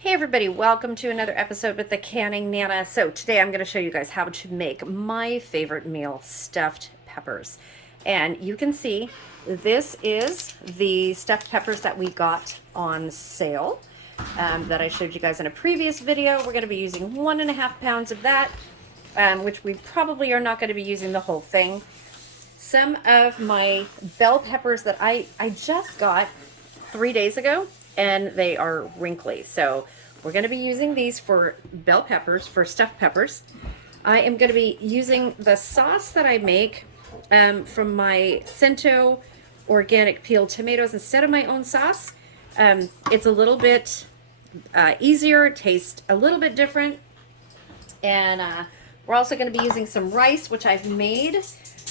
Hey everybody, welcome to another episode with the Canning Nana. So today I'm going to show you guys how to make my favorite meal, stuffed peppers. And you can see this is the stuffed peppers that we got on sale that I showed you guys in a previous video. We're going to be using 1.5 pounds of that, which we probably are not going to be using the whole thing. Some of my bell peppers that I just got 3 days ago, and they are wrinkly. So we're going to be using these for bell peppers, for stuffed peppers. I am going to be using the sauce that I make from my Cento organic peeled tomatoes instead of my own sauce. It's a little bit easier, tastes a little bit different. And we're also going to be using some rice, which I've made.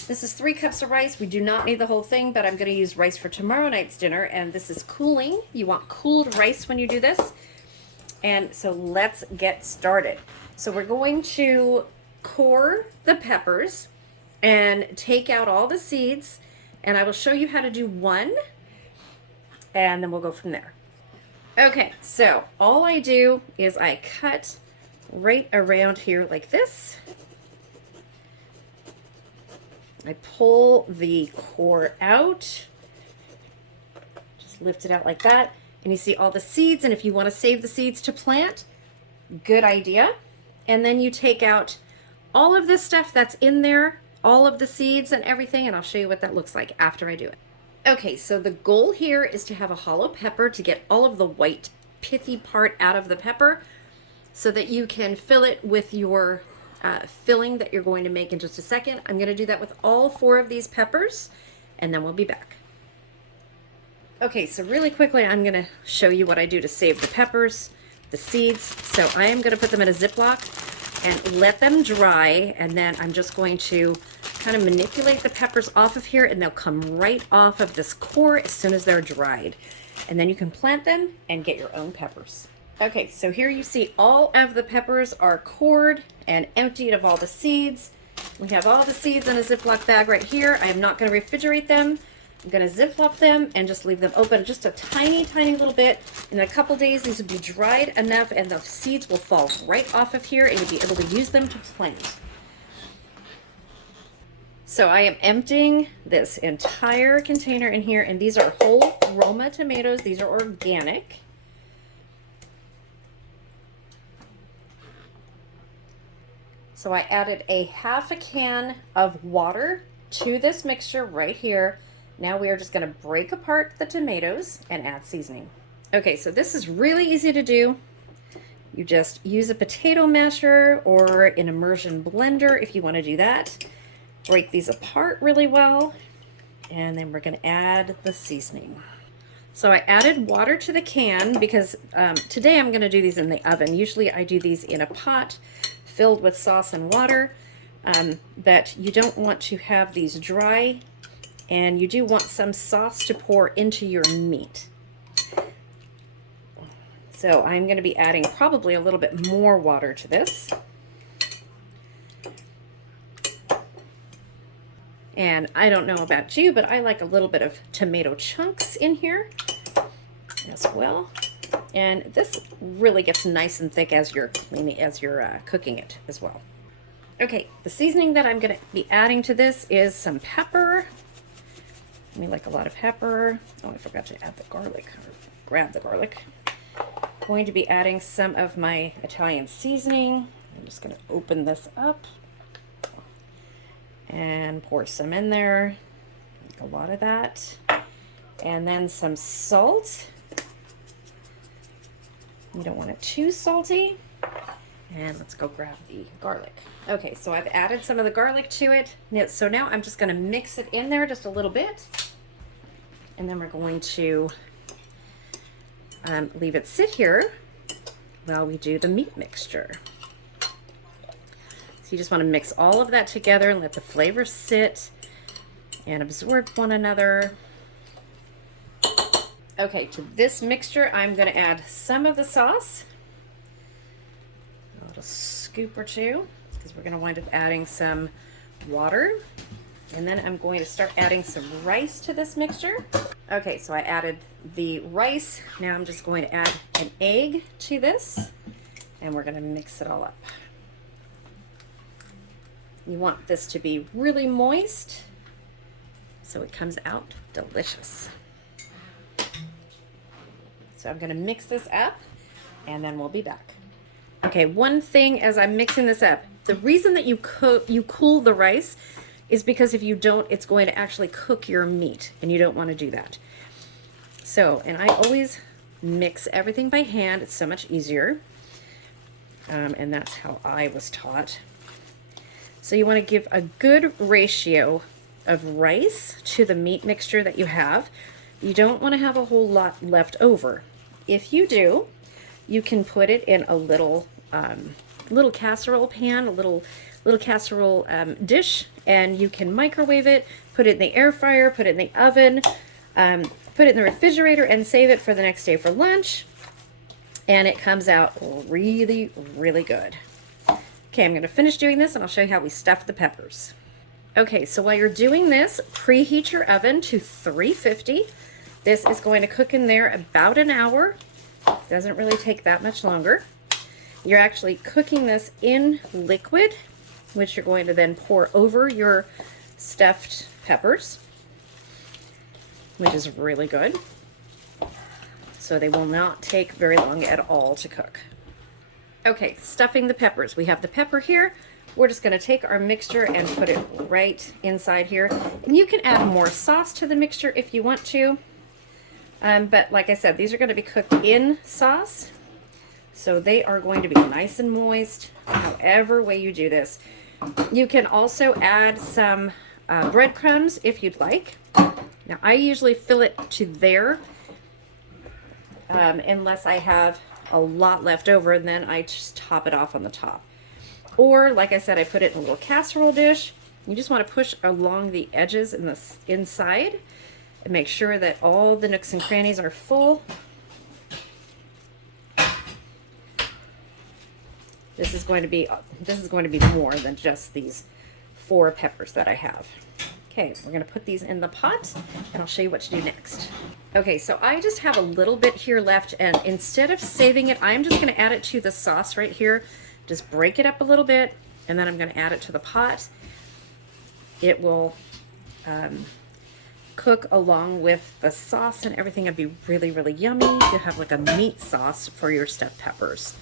This is 3 cups of rice. We do not need the whole thing, but I'm going to use rice for tomorrow night's dinner. And this is cooling. You want cooled rice when you do this. And so let's get started. So we're going to core the peppers and take out all the seeds. And I will show you how to do one. And then we'll go from there. Okay, so all I do is I cut right around here like this. I pull the core out, just lift it out like that, and you see all the seeds, and if you want to save the seeds to plant, good idea. And then you take out all of this stuff that's in there, all of the seeds and everything, and I'll show you what that looks like after I do it. Okay, so the goal here is to have a hollow pepper to get all of the white pithy part out of the pepper so that you can fill it with your filling that you're going to make in just a second. I'm going to do that with all 4 of these peppers, and then we'll be back. Okay, so really quickly, I'm going to show you what I do to save the peppers, the seeds. So I am going to put them in a Ziploc and let them dry, and then I'm just going to kind of manipulate the peppers off of here, and they'll come right off of this core as soon as they're dried. And then you can plant them and get your own peppers. Okay, so here you see all of the peppers are cored and emptied of all the seeds. We have all the seeds in a Ziploc bag right here. I am not going to refrigerate them. I'm going to Ziploc them and just leave them open just a tiny, tiny little bit. In a couple days, these will be dried enough and the seeds will fall right off of here and you'll be able to use them to plant. So I am emptying this entire container in here, and these are whole Roma tomatoes. These are organic. So I added a half a can of water to this mixture right here. Now we are just going to break apart the tomatoes and add seasoning. Okay, so this is really easy to do. You just use a potato masher or an immersion blender if you want to do that. Break these apart really well, and then we're going to add the seasoning. So I added water to the can because today I'm going to do these in the oven. Usually I do these in a pot filled with sauce and water, but you don't want to have these dry, and you do want some sauce to pour into your meat. So I'm going to be adding probably a little bit more water to this. And I don't know about you, but I like a little bit of tomato chunks in here as well. And this really gets nice and thick as you're cooking it as well. Okay, the seasoning that I'm going to be adding to this is some pepper. We like a lot of pepper. Oh, I forgot to add the garlic, or grab the garlic. I'm going to be adding some of my Italian seasoning. I'm just going to open this up and pour some in there, like a lot of that. And then some salt. You don't want it too salty. And let's go grab the garlic. Okay, so I've added some of the garlic to it. So now I'm just going to mix it in there just a little bit. And then we're going to leave it sit here while we do the meat mixture. So you just want to mix all of that together and let the flavors sit and absorb one another. Okay, to this mixture, I'm going to add some of the sauce, a little scoop or two, because we're going to wind up adding some water. And then I'm going to start adding some rice to this mixture. Okay, so I added the rice. Now I'm just going to add an egg to this, and we're going to mix it all up. You want this to be really moist so it comes out delicious. So I'm going to mix this up, and then we'll be back. Okay, one thing as I'm mixing this up, the reason that you cool the rice is because if you don't, it's going to actually cook your meat, and you don't want to do that. So, and I always mix everything by hand. It's so much easier, and that's how I was taught. So you want to give a good ratio of rice to the meat mixture that you have. You don't want to have a whole lot left over. If you do, you can put it in a little casserole pan, a little casserole dish, and you can microwave it, put it in the air fryer, put it in the oven, put it in the refrigerator, and save it for the next day for lunch. And it comes out really, really good. Okay, I'm going to finish doing this, and I'll show you how we stuff the peppers. Okay, so while you're doing this, preheat your oven to 350. This is going to cook in there about an hour. Doesn't really take that much longer. You're actually cooking this in liquid, which you're going to then pour over your stuffed peppers, which is really good. So they will not take very long at all to cook. Okay, stuffing the peppers. We have the pepper here. We're just going to take our mixture and put it right inside here. And you can add more sauce to the mixture if you want to. But like I said, these are going to be cooked in sauce. So they are going to be nice and moist, however way you do this. You can also add some breadcrumbs if you'd like. Now, I usually fill it to there unless I have a lot left over, and then I just top it off on the top. Or, like I said, I put it in a little casserole dish. You just want to push along the edges in the inside and make sure that all the nooks and crannies are full. This is going to be more than just these 4 peppers that I have. Okay, we're going to put these in the pot, and I'll show you what to do next. Okay, so I just have a little bit here left, and instead of saving it, I'm just going to add it to the sauce right here. Just break it up a little bit, and then I'm going to add it to the pot. It will cook along with the sauce and everything. It'd be really, really yummy. You'll have like a meat sauce for your stuffed peppers.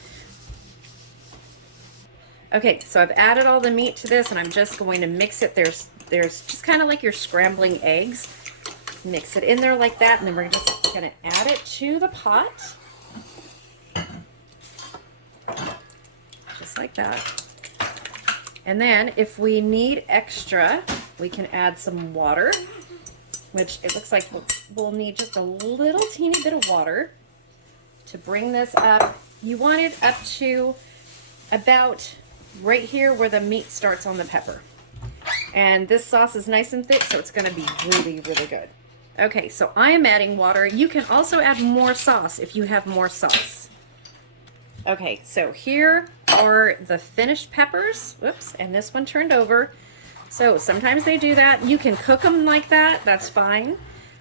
Okay, so I've added all the meat to this, and I'm just going to mix it. There's just kind of like you're scrambling eggs. Mix it in there like that, and then we're just going to add it to the pot. Just like that. And then if we need extra, we can add some water, which it looks like we'll need just a little teeny bit of water to bring this up. You want it up to about right here where the meat starts on the pepper. And this sauce is nice and thick, so it's going to be really, really good. Okay, so I am adding water. You can also add more sauce if you have more sauce. Okay, so here are the finished peppers. Whoops, and this one turned over. So sometimes they do that. You can cook them like that. That's fine.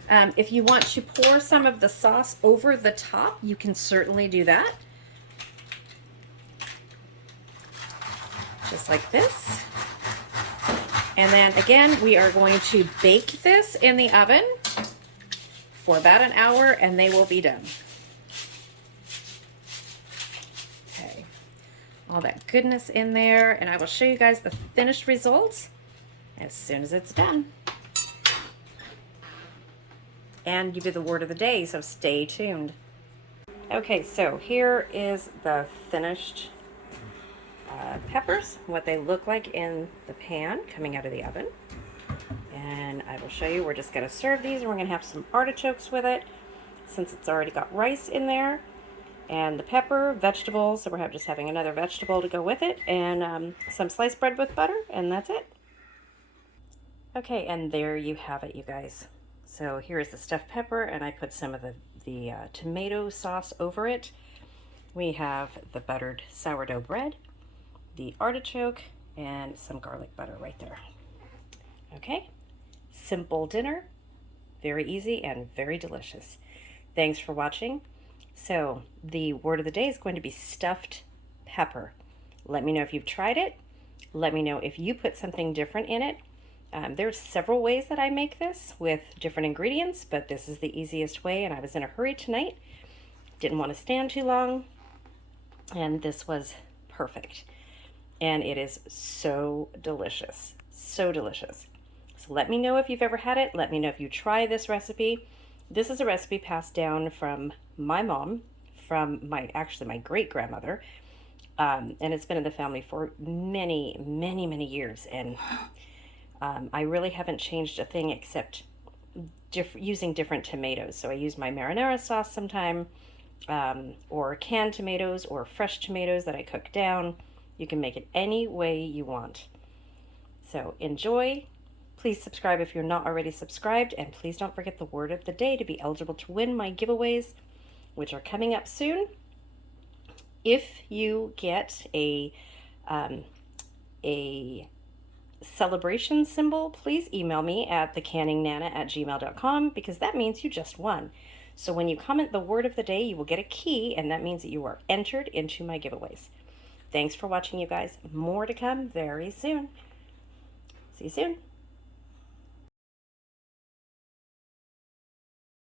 If you want to pour some of the sauce over the top, you can certainly do that. Just like this. And then again, we are going to bake this in the oven for about an hour, and they will be done. Okay, all that goodness in there, and I will show you guys the finished results as soon as it's done. And give you the word of the day, so stay tuned. Okay, so here is the finished peppers, what they look like in the pan coming out of the oven. And I will show you, we're just going to serve these, and we're going to have some artichokes with it since it's already got rice in there, and the pepper, vegetables, so we're just having another vegetable to go with it, and some sliced bread with butter, and that's it. Okay, and there you have it, you guys. So here is the stuffed pepper, and I put some of the tomato sauce over it. We have the buttered sourdough bread, the artichoke, and some garlic butter right there. Okay, simple dinner. Very easy and very delicious. Thanks for watching. So the word of the day is going to be stuffed pepper. Let me know if you've tried it. Let me know if you put something different in it. There's several ways that I make this with different ingredients, but this is the easiest way, and I was in a hurry tonight. Didn't want to stand too long, and this was perfect. And it is so delicious, so delicious. So let me know if you've ever had it. Let me know if you try this recipe. This is a recipe passed down from my mom, from my great-grandmother, and it's been in the family for many, many, many years. And I really haven't changed a thing except using different tomatoes. So I use my marinara sauce sometime, or canned tomatoes or fresh tomatoes that I cook down. You can make it any way you want. So enjoy. Please subscribe if you're not already subscribed, and please don't forget the word of the day to be eligible to win my giveaways, which are coming up soon. If you get a celebration symbol, please email me at thecanningnana@gmail.com, because that means you just won. So when you comment the word of the day, you will get a key, and that means that you are entered into my giveaways. Thanks for watching, you guys. More to come very soon. See you soon.